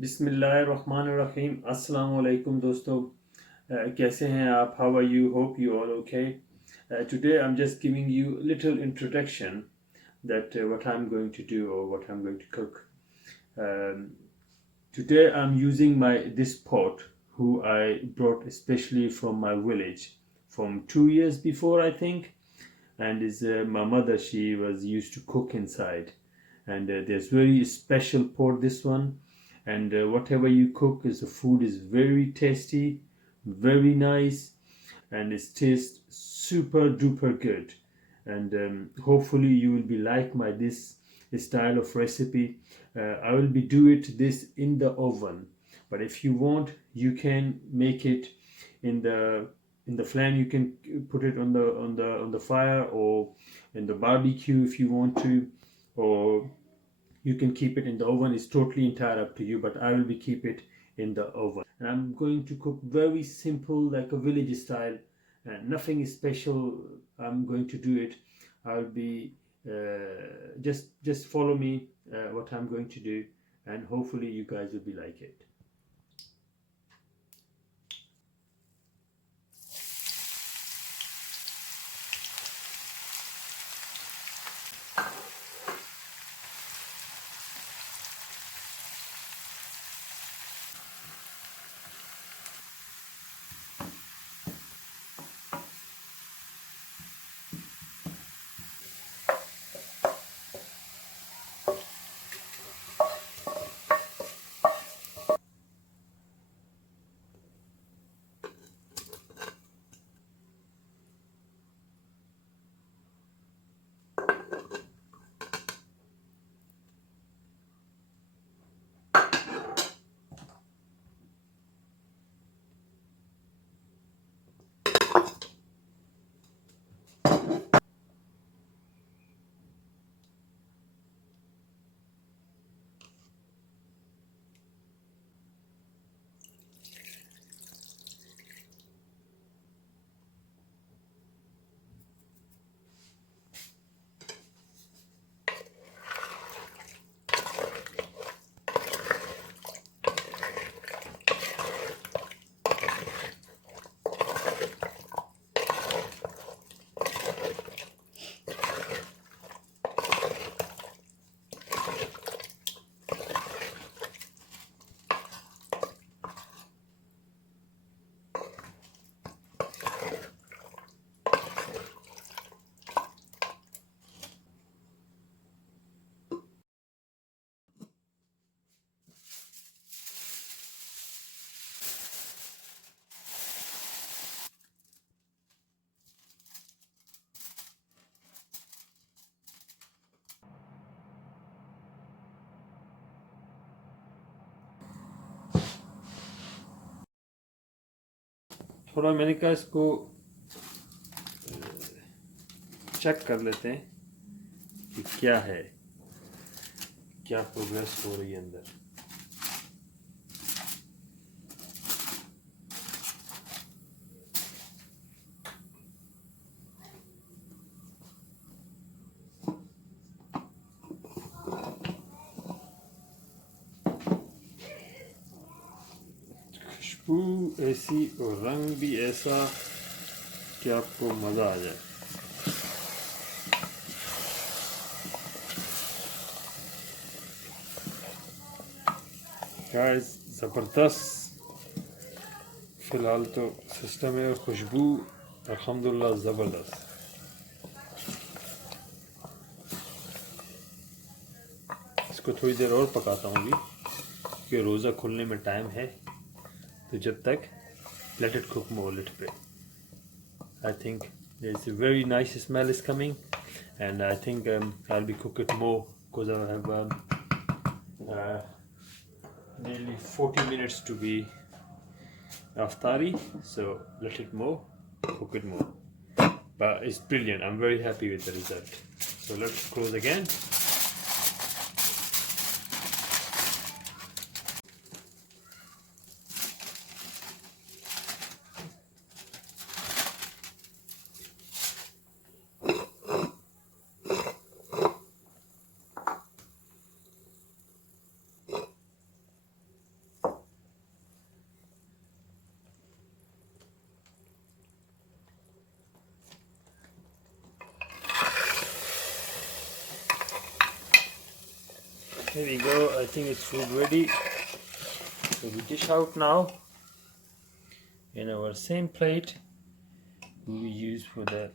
बिस्मिल्लाहिर्रहमानिर्रहीम अस्सलाम वालेकुम दोस्तों कैसे हैं आप how are you hope you all okay today I'm just giving you a little introduction that what I'm going to do or what I'm going to cook um, today I'm using my this pot who I brought especially from my village from 2 years before I think and is my mother she was used to cook inside and there's very special pot this one and whatever you cook is the food is very tasty, very nice, and it tastes super duper good. And hopefully you will be like my this style of recipe. I will be do it this in the oven, but if you want you can make it in the flame. You can put it on the fire or in the barbecue if you want to, or you can keep it in the oven. It's totally entire up to you, but I will be keep it in the oven. And I'm going to cook very simple like a village style and nothing is special. I'm going to do it. I'll be just follow me what I'm going to do, and hopefully you guys will be like it. थोड़ा मैंने कहा इसको check कर लेते हैं कि क्या है, क्या प्रोग्रेस हो रही है अंदर. खुशबू ऐसी और रंग भी ऐसा कि आपको मज़ा आ जाए. गाइस ज़बरदस्त फ़िलहाल तो सिस्टम है और खुशबू अल्हम्दुलिल्लाह ज़बरदस्त. इसको थोड़ी देर और पकाता हूँ अभी क्योंकि रोज़ा खुलने में टाइम है, तो जब तक let it cook more a little bit. I think there's a very nice smell is coming, and I think I'll be cook it more because I have nearly 40 minutes to be aftari, so let it more, cook it more. But it's brilliant. I'm very happy with the result. So let's close again. Here we go. I think it's food ready. So we dish out now in our same plate we use for the